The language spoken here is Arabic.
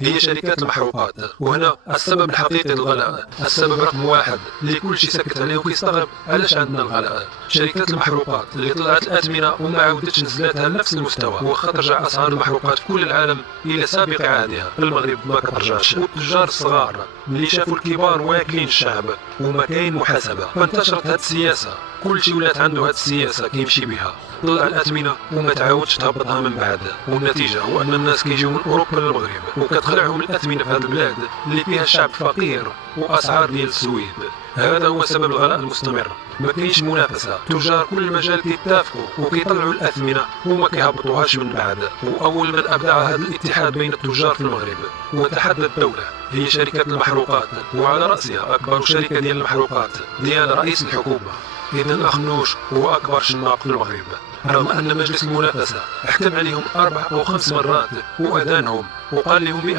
هي شركات المحروقات. وهنا السبب الحقيقي للغلاء، السبب رقم واحد اللي كل شيء سكت عليه وكيستغرب علاش عندنا الغلاء. شركات المحروقات اللي طلعت الأثمنة وما عاودتش نزلتها لنفس المستوى، وخا ترجع أسعار المحروقات في كل العالم إلى سابق عهدها، في المغرب ما كترجعش. والتجار الصغار اللي شافوا الكبار واكلين الشعب وما كاين محاسبة، فانتشرت هاد السياسة، كل شيء ولات عنده هاد السياسة كيمشي بها، طلع الأثمنة وما تعاودش تهبطها من بعد. والنتيجة هو أن الناس كيجيو من أوروبا للمغرب وكتخلعهم الأثمنة في هاد البلاد اللي فيها الشعب فقير وأسعار ديال السويد. هذا هو سبب الغلاء المستمر، ما كاينش منافسة، تجار كل مجال كيتفقوا وكيطلعوا الأثمنة وما كيهبطوهاش من بعد. وأول من أبدع هذا الاتحاد بين التجار في المغرب وتحدى الدولة هي شركة المحروقات، وعلى رأسها أكبر شركة ديال المحروقات ديال رئيس الحكومة. إذن الأخ نوش هو أكبر شناق في المغرب، رغم أن مجلس المنافسة حكم عليهم 4 أو 5 مرات وأدانهم وقال لهم